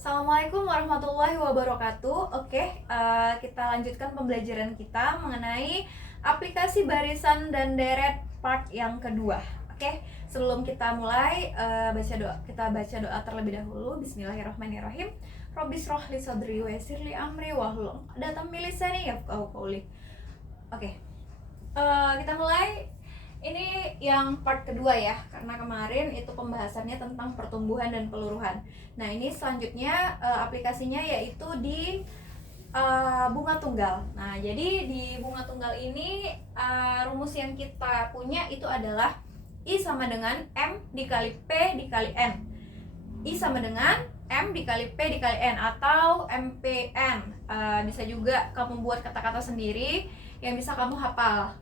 Assalamualaikum warahmatullahi wabarakatuh. Oke, kita lanjutkan pembelajaran kita mengenai aplikasi barisan dan deret part yang kedua. Oke, sebelum kita mulai baca doa, kita baca doa terlebih dahulu. Bismillahirrahmanirrahim. Robbis roh li sadri wa yassir li amri wahlul 'uqdatam min lisani yafqahu qawli. Oke, kita mulai. Ini yang part kedua ya, karena kemarin itu pembahasannya tentang pertumbuhan dan peluruhan. Nah, ini selanjutnya aplikasinya yaitu di bunga tunggal. Nah, jadi di bunga tunggal ini rumus yang kita punya itu adalah I sama dengan M dikali P dikali N. I sama dengan M dikali P dikali N atau MPN. Bisa juga kamu buat kata-kata sendiri yang bisa kamu hafal.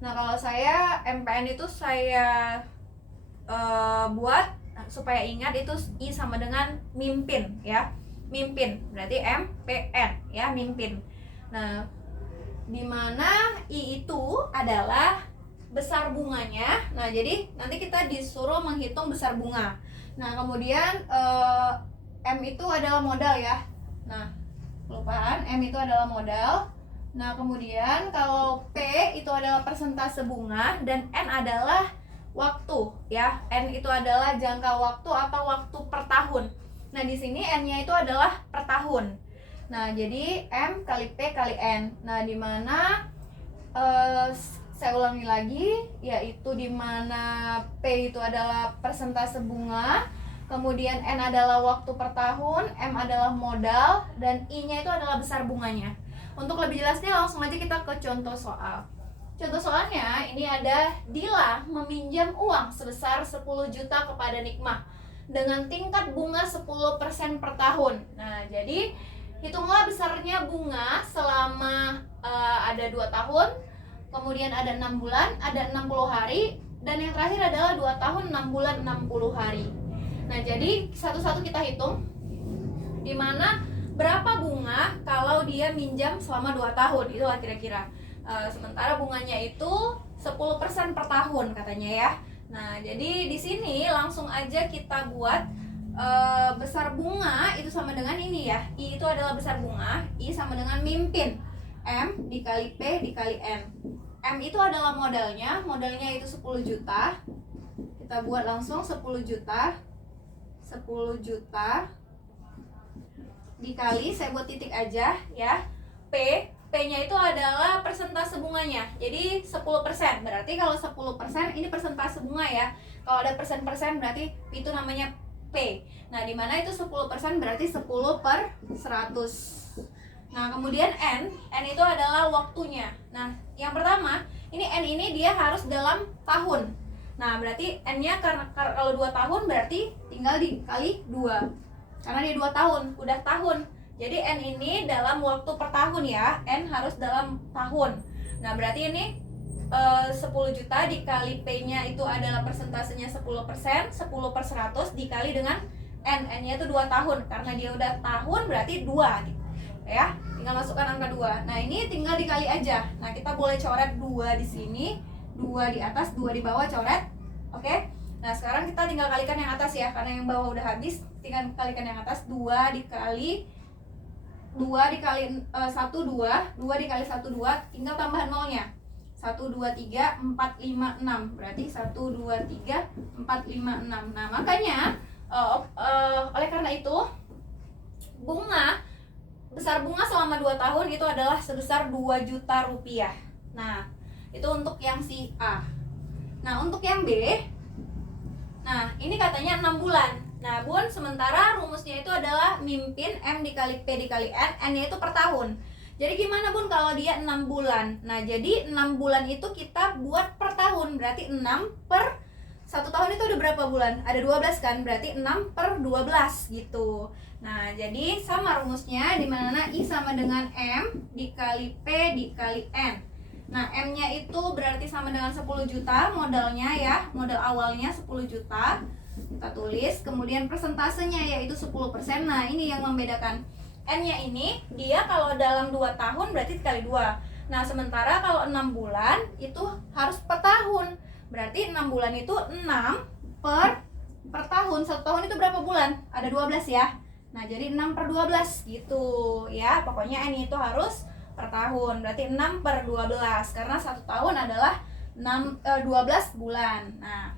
Nah, kalau saya MPN itu saya buat supaya ingat itu I sama dengan mimpin ya. Mimpin berarti MPN ya, mimpin. Nah, dimana I itu adalah besar bunganya. Nah, jadi nanti kita disuruh menghitung besar bunga. Nah, kemudian M itu adalah modal ya. Nah, kelupaan, M itu adalah modal. Nah, kemudian kalau P itu adalah persentase bunga dan N adalah waktu ya. N itu adalah jangka waktu atau waktu per tahun. Nah, di sini N-nya itu adalah per tahun. Nah, jadi M kali P kali N. Nah, di mana saya ulangi lagi, yaitu di mana P itu adalah persentase bunga, kemudian N adalah waktu per tahun, M adalah modal, dan I-nya itu adalah besar bunganya. Untuk lebih jelasnya langsung aja kita ke contoh soal. Contoh soalnya ini ada Dila meminjam uang sebesar 10 juta kepada Nikmah dengan tingkat bunga 10% per tahun. Nah, jadi hitunglah besarnya bunga selama ada 2 tahun, kemudian ada 6 bulan, ada 60 hari, dan yang terakhir adalah 2 tahun 6 bulan 60 hari. Nah, jadi satu-satu kita hitung di mana berapa bunga kalau dia minjam selama 2 tahun, itulah kira-kira. Sementara bunganya itu 10% per tahun katanya ya. Nah, jadi di sini langsung aja kita buat besar bunga itu sama dengan ini ya. I itu adalah besar bunga, I sama dengan mimpin. M dikali P dikali N. M itu adalah modalnya itu 10 juta. Kita buat langsung 10 juta. 10 juta dikali, saya buat titik aja ya, P-nya itu adalah persentase bunganya. Jadi 10%. Berarti kalau 10% ini persentase bunga ya. Kalau ada persen-persen berarti itu namanya P. Nah, di mana itu 10% berarti 10 per 100. Nah, kemudian N itu adalah waktunya. Nah, yang pertama, ini N ini dia harus dalam tahun. Nah, berarti N-nya karena kalau 2 tahun berarti tinggal dikali 2. Karena dia 2 tahun, udah tahun. Jadi N ini dalam waktu per tahun ya. N harus dalam tahun. Nah, berarti ini 10 juta dikali P-nya itu adalah persentasenya 10%, 10 per 100 dikali dengan N. N-nya itu 2 tahun. Karena dia udah tahun berarti 2 gitu. Ya, tinggal masukkan angka 2. Nah, ini tinggal dikali aja. Nah, kita boleh coret 2 di sini, 2 di atas, 2 di bawah, coret. Oke. Nah, sekarang kita tinggal kalikan yang atas ya, karena yang bawah udah habis. Tinggal kalikan yang atas, 2 dikali 1, 2 2 dikali 1, 2, tinggal tambah nolnya. 1, 2, 3, 4, 5, 6. Berarti 1, 2, 3, 4, 5, 6. Nah, makanya oleh karena itu besar bunga selama 2 tahun itu adalah sebesar 2 juta rupiah. Nah, itu untuk yang si A. Nah, untuk yang B, nah ini katanya 6 bulan. Nah, Bun, sementara rumusnya itu adalah mimpin M dikali P dikali N, N-nya itu per tahun. Jadi gimana, Bun, kalau dia 6 bulan? Nah, jadi 6 bulan itu kita buat per tahun. Berarti 6 per 1 tahun itu udah berapa bulan? Ada 12 kan? Berarti 6 per 12 gitu. Nah, jadi sama rumusnya, dimana I sama dengan M dikali P dikali N. Nah, M-nya itu berarti sama dengan 10 juta modalnya ya. Modal awalnya 10 juta. Kita tulis, kemudian persentasenya yaitu 10%. Nah, ini yang membedakan. N-nya ini dia kalau dalam 2 tahun berarti dikali 2. Nah, sementara kalau 6 bulan itu harus per tahun. Berarti 6 bulan itu 6 per tahun. 1 tahun itu berapa bulan? Ada 12 ya. Nah, jadi 6/12 gitu ya. Pokoknya N itu harus per tahun. Berarti 6/12 karena 1 tahun adalah 12 bulan. Nah,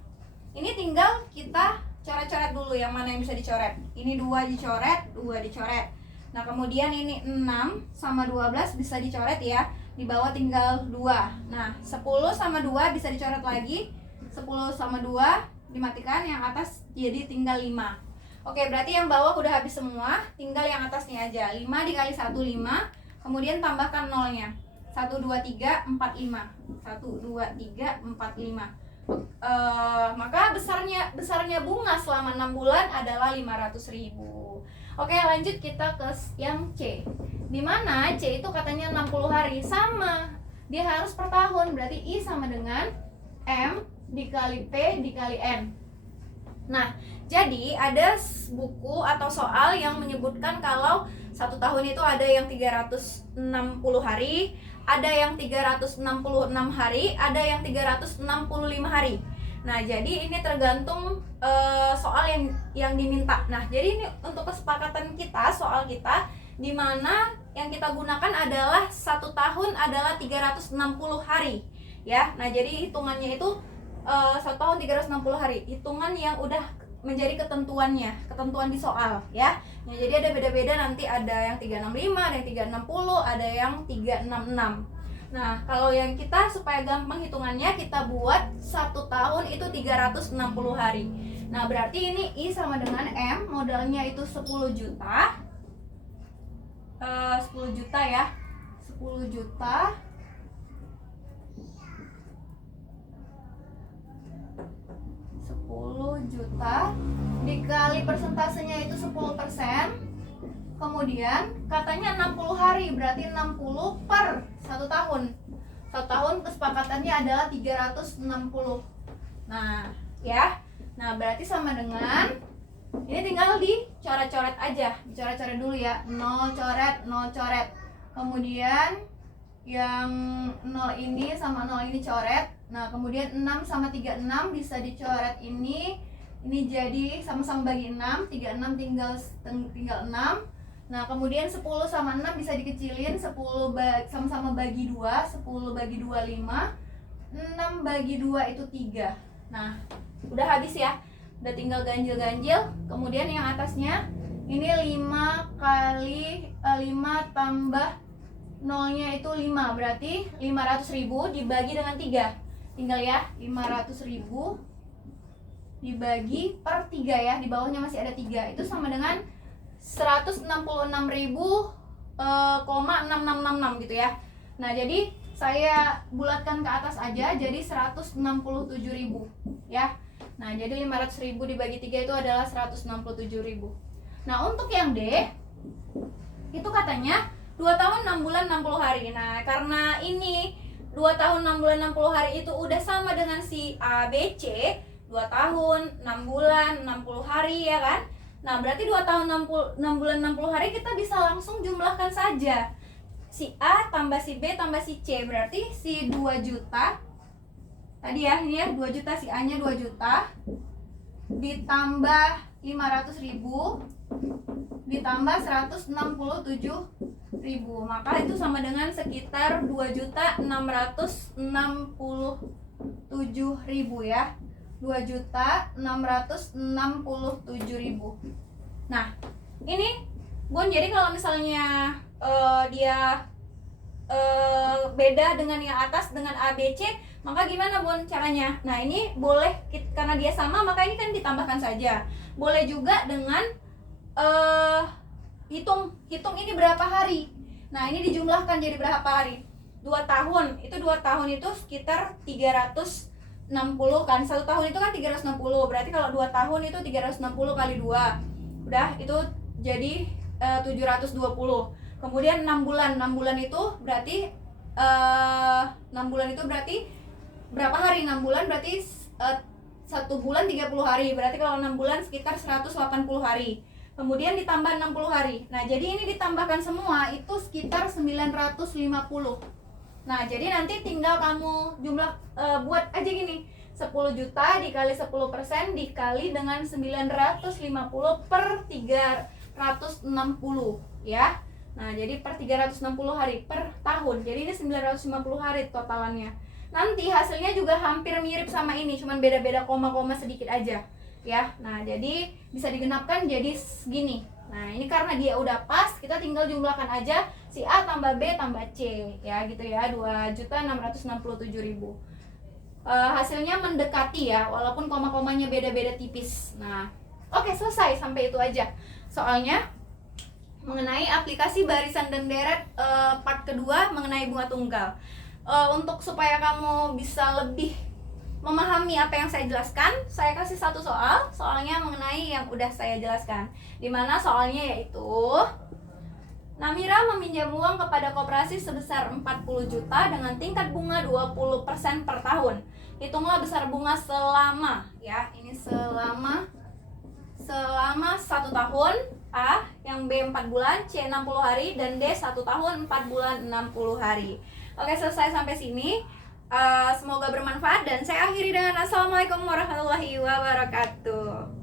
ini tinggal kita coret-coret dulu yang mana yang bisa dicoret. Ini 2 dicoret, 2 dicoret. Nah, kemudian ini 6 sama 12 bisa dicoret ya. Di bawah tinggal 2. Nah, 10 sama 2 bisa dicoret lagi. 10 sama 2 dimatikan, yang atas jadi tinggal 5. Oke, berarti yang bawah udah habis semua, tinggal yang atasnya aja. 5 dikali 1, 5. Kemudian tambahkan nolnya. 1, 2, 3, 4, 5. 1, 2, 3, 4, 5. Maka besarnya bunga selama 6 bulan adalah 500.000. Oke, lanjut kita ke yang C. Dimana C itu katanya 60 hari. Sama, dia harus per tahun. Berarti I sama dengan M dikali P dikali N. Nah, jadi ada buku atau soal yang menyebutkan kalau 1 tahun itu ada yang 360 hari, ada yang 366 hari, ada yang 365 hari. Nah, jadi ini tergantung soal yang diminta. Nah, jadi ini untuk kesepakatan kita, soal kita, di mana yang kita gunakan adalah 1 tahun adalah 360 hari. Ya, nah jadi hitungannya itu 1 tahun 360 hari. Hitungan yang udah menjadi ketentuan di soal ya. Nah, jadi ada beda-beda, nanti ada yang 365, ada yang 360, ada yang 366. Nah, kalau yang kita supaya gampang hitungannya, kita buat 1 tahun itu 360 hari. Nah, berarti ini I sama dengan M, modalnya itu 10 juta. 10 juta ya. 10 juta. 10 juta dikali persentasenya itu 10%. Kemudian katanya 60 hari, berarti 60 per 1 tahun. 1 tahun kesepakatannya adalah 360. Nah, ya. Nah, berarti sama dengan ini tinggal dicoret-coret aja. Dicoret-coret dulu ya. 0 coret, 0 coret. Kemudian yang 0 ini sama 0 ini coret. Nah, kemudian 6 sama 36 bisa dicoret ini jadi sama-sama bagi 6, 36 tinggal 6. Nah, kemudian 10 sama 6 bisa dikecilin, 10 sama-sama bagi 2, 10 bagi 2 5, 6 bagi 2 itu 3. Nah, udah habis ya. Udah tinggal ganjil-ganjil. Kemudian yang atasnya ini 5 kali 5 tambah nolnya itu 5, berarti 500.000 dibagi dengan 3. Tinggal ya, 500.000 dibagi per 3 ya, di bawahnya masih ada 3. Itu sama dengan 166.000,6666 gitu ya. Nah, jadi saya bulatkan ke atas aja, jadi 167.000 ya. Nah, jadi 500.000 dibagi 3 itu adalah 167.000. Nah, untuk yang D itu katanya 2 tahun 6 bulan 60 hari. Nah, karena ini 2 tahun 6 bulan 60 hari itu udah sama dengan si A, B, C. 2 tahun 6 bulan 60 hari ya kan. Nah, berarti 2 tahun 6 bulan 60 hari kita bisa langsung jumlahkan saja. Si A tambah si B tambah si C, berarti si 2 juta tadi ya, ini ya 2 juta, si A nya 2 juta ditambah 500.000 ditambah 167.000, maka itu sama dengan sekitar 2.667.000 ya. 2.667.000. Nah, ini Bun, jadi kalau misalnya dia beda dengan yang atas dengan A, B, C, maka gimana Bun caranya? Nah, ini boleh karena dia sama, maka ini kan ditambahkan saja. Boleh juga dengan hitung ini berapa hari. Nah, ini dijumlahkan jadi berapa hari? 2 tahun. Itu 2 tahun itu sekitar 360 kan. 1 tahun itu kan 360. Berarti kalau 2 tahun itu 360 kali 2. Udah, itu jadi 720. Kemudian 6 bulan. 6 bulan itu berarti 6 bulan itu berarti berapa hari? 6 bulan berarti 1 bulan 30 hari. Berarti kalau 6 bulan sekitar 180 hari. Kemudian ditambah 60 hari. Nah, jadi ini ditambahkan semua itu sekitar 950. Nah, jadi nanti tinggal kamu buat aja gini. 10 juta dikali 10% dikali dengan 950 per 365 ya. Nah, jadi per 360 hari per tahun. Jadi ini 950 hari totalannya. Nanti hasilnya juga hampir mirip sama ini, cuman beda-beda koma-koma sedikit aja ya. Nah, jadi bisa digenapkan jadi segini. Nah, ini karena dia udah pas, kita tinggal jumlahkan aja si A tambah B tambah C ya gitu ya, 2.667.000. Hasilnya mendekati ya, walaupun koma-komanya beda-beda tipis. Nah, oke, selesai sampai itu aja soalnya mengenai aplikasi barisan dan deret part kedua mengenai bunga tunggal. Untuk supaya kamu bisa lebih memahami apa yang saya jelaskan, saya kasih satu soalnya mengenai yang udah saya jelaskan, dimana soalnya yaitu Namira meminjam uang kepada koperasi sebesar 40 juta dengan tingkat bunga 20% per tahun. Hitunglah besar bunga selama ya, ini selama 1 tahun, A, yang B 4 bulan, C 60 hari, dan D 1 tahun 4 bulan 60 hari. Oke, selesai sampai sini. Semoga bermanfaat dan saya akhiri dengan Assalamualaikum warahmatullahi wabarakatuh.